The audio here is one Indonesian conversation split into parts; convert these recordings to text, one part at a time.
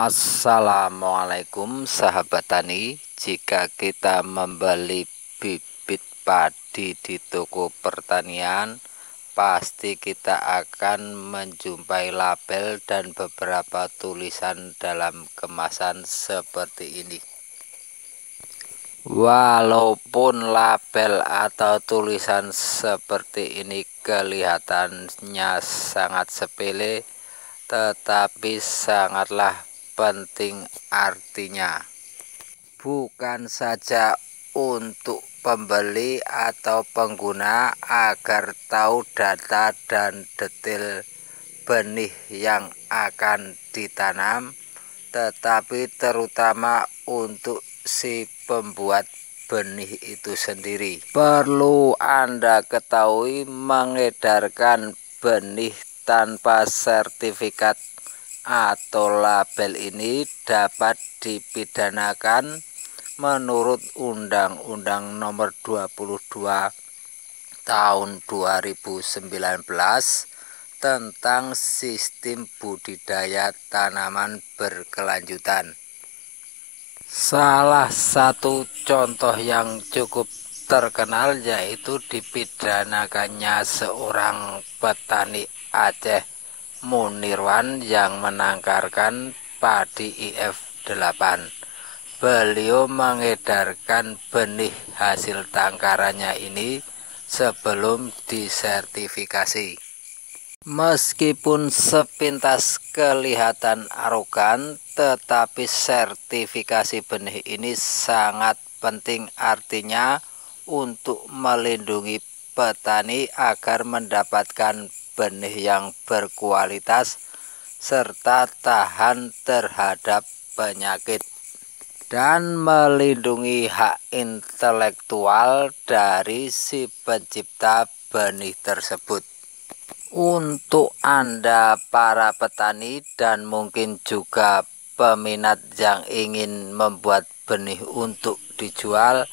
Assalamualaikum sahabat tani. Jika kita membeli bibit padi di toko pertanian, pasti kita akan menjumpai label dan beberapa tulisan dalam kemasan seperti ini. Walaupun label atau tulisan seperti ini kelihatannya sangat sepele, tetapi sangatlah penting artinya. Bukan saja untuk pembeli atau pengguna agar tahu data dan detail benih yang akan ditanam, tetapi terutama untuk si pembuat benih itu sendiri. Perlu Anda ketahui, mengedarkan benih tanpa sertifikat atau label ini dapat dipidanakan menurut Undang-Undang Nomor 22 Tahun 2019 tentang Sistem Budidaya Tanaman Berkelanjutan. Salah satu contoh yang cukup terkenal yaitu dipidanakannya seorang petani Aceh, Munirwan, yang menangkarkan padi IF8. Beliau mengedarkan benih hasil tangkarannya ini sebelum disertifikasi. Meskipun sepintas kelihatan arogan, tetapi sertifikasi benih ini sangat penting, artinya untuk melindungi petani agar mendapatkan benih yang berkualitas serta tahan terhadap penyakit, dan melindungi hak intelektual dari si pencipta benih tersebut. Untuk Anda para petani dan mungkin juga peminat yang ingin membuat benih untuk dijual,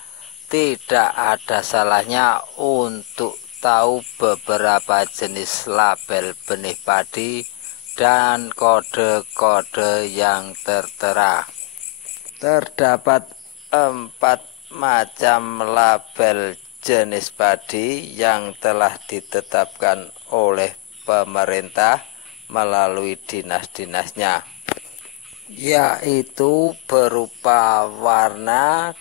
tidak ada salahnya untuk tahu beberapa jenis label benih padi dan kode-kode yang tertera. Terdapat 4 macam label jenis padi yang telah ditetapkan oleh pemerintah melalui dinas-dinasnya, yaitu berupa warna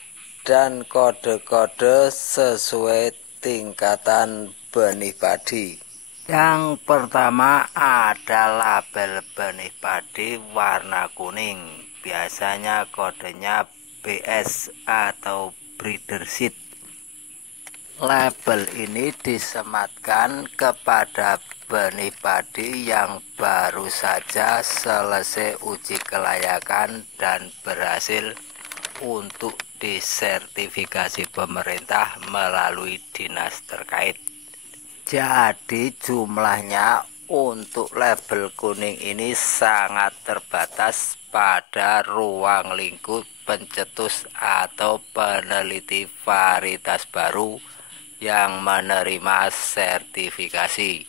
dan kode-kode sesuai tingkatan benih padi. Yang pertama ada label benih padi warna kuning, biasanya kodenya BS atau breeder seed. Label ini disematkan kepada benih padi yang baru saja selesai uji kelayakan dan berhasil untuk disertifikasi pemerintah melalui dinas terkait. Jadi jumlahnya untuk label kuning ini sangat terbatas pada ruang lingkup pencetus atau peneliti varietas baru yang menerima sertifikasi.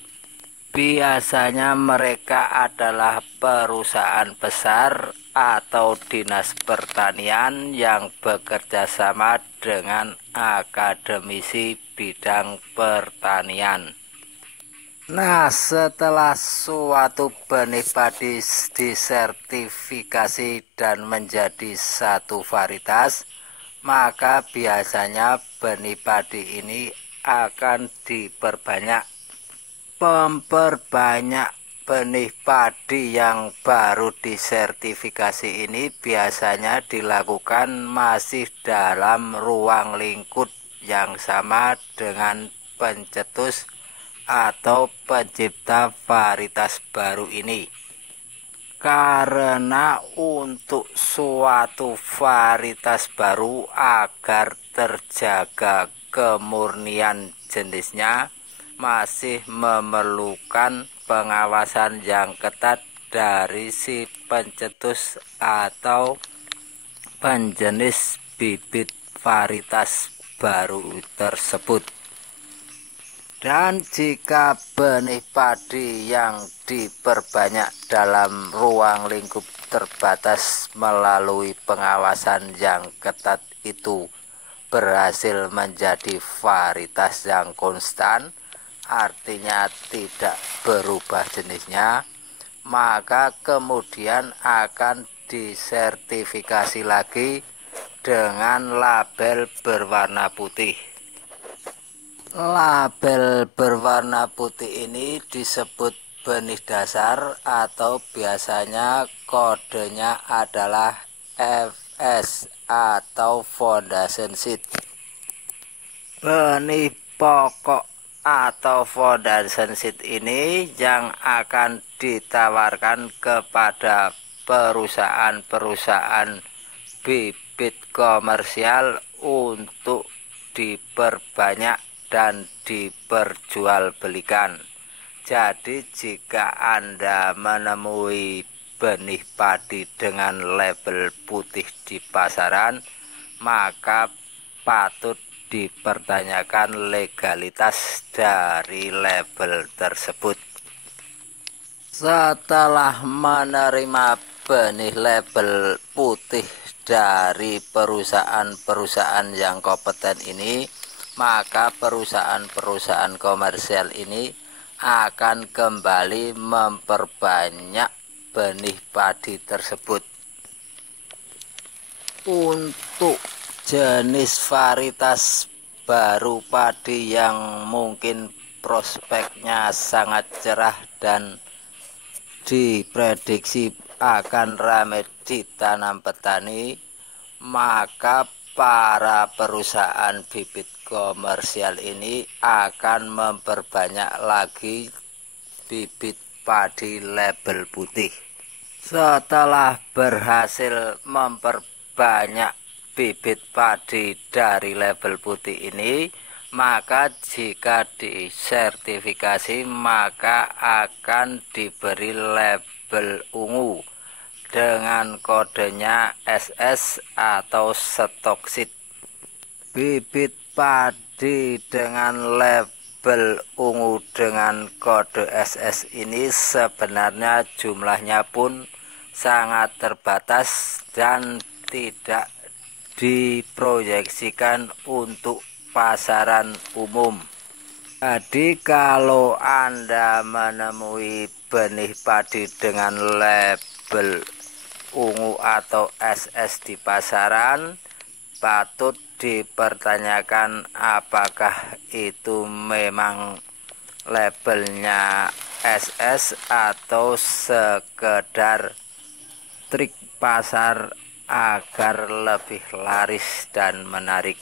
Biasanya mereka adalah perusahaan besar atau dinas pertanian yang bekerja sama dengan akademisi bidang pertanian. Nah, setelah suatu benih padi disertifikasi dan menjadi satu varietas, maka biasanya benih padi ini akan diperbanyak. Memperbanyak benih padi yang baru disertifikasi ini biasanya dilakukan masih dalam ruang lingkup yang sama dengan pencetus atau pencipta varietas baru ini. Karena untuk suatu varietas baru agar terjaga kemurnian jenisnya masih memerlukan pengawasan yang ketat dari si pencetus atau penjenis bibit varietas baru tersebut. Dan jika benih padi yang diperbanyak dalam ruang lingkup terbatas melalui pengawasan yang ketat itu berhasil menjadi varietas yang konstan, artinya tidak berubah jenisnya, maka kemudian akan disertifikasi lagi dengan label berwarna putih. Label berwarna putih ini disebut benih dasar atau biasanya kodenya adalah FS atau Foundation Seed. Benih pokok atau Foundation Seed ini yang akan ditawarkan kepada perusahaan-perusahaan bibit komersial untuk diperbanyak dan diperjualbelikan. Jadi jika Anda menemui benih padi dengan label putih di pasaran, maka patut dipertanyakan legalitas dari label tersebut. Setelah menerima benih label putih dari perusahaan-perusahaan yang kompeten ini, maka perusahaan-perusahaan komersial ini akan kembali memperbanyak benih padi tersebut. Untuk jenis varietas baru padi yang mungkin prospeknya sangat cerah dan diprediksi akan ramai ditanam petani, maka para perusahaan bibit komersial ini akan memperbanyak lagi bibit padi label putih. Setelah berhasil memperbanyak bibit padi dari label putih ini, maka jika disertifikasi maka akan diberi label ungu dengan kodenya SS atau stoksid. Bibit padi dengan label ungu dengan kode SS ini sebenarnya jumlahnya pun sangat terbatas dan tidak diproyeksikan untuk pasaran umum. Jadi kalau Anda menemui benih padi dengan label ungu atau SS di pasaran, patut dipertanyakan apakah itu memang labelnya SS atau sekedar trik pasar agar lebih laris dan menarik.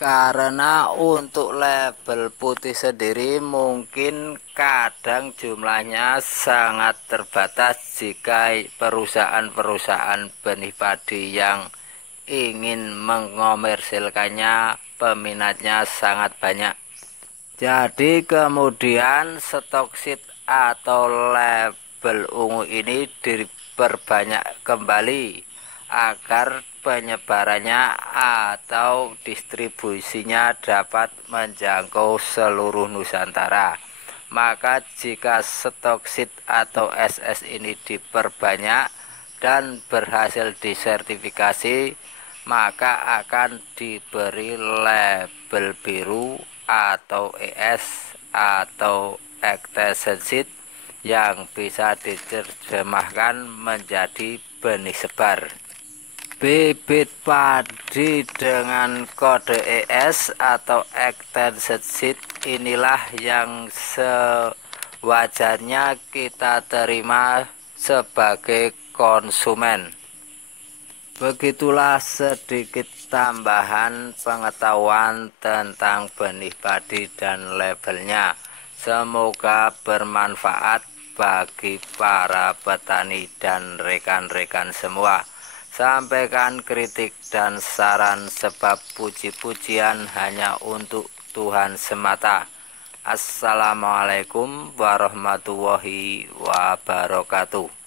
Karena untuk label putih sendiri mungkin kadang jumlahnya sangat terbatas jika perusahaan-perusahaan benih padi yang ingin mengomersilkannya peminatnya sangat banyak. Jadi kemudian stoksid atau label ungu ini diperbanyak kembali agar penyebarannya atau distribusinya dapat menjangkau seluruh Nusantara. Maka jika stoksid atau SS ini diperbanyak dan berhasil disertifikasi, maka akan diberi label biru atau ES atau Extension Seed yang bisa diterjemahkan menjadi benih sebar. Bibit padi dengan kode ES atau Extension Seed inilah yang sewajarnya kita terima sebagai konsumen. Begitulah sedikit tambahan pengetahuan tentang benih padi dan labelnya. Semoga bermanfaat bagi para petani dan rekan-rekan semua. Sampaikan kritik dan saran sebab puji-pujian hanya untuk Tuhan semata. Assalamualaikum warahmatullahi wabarakatuh.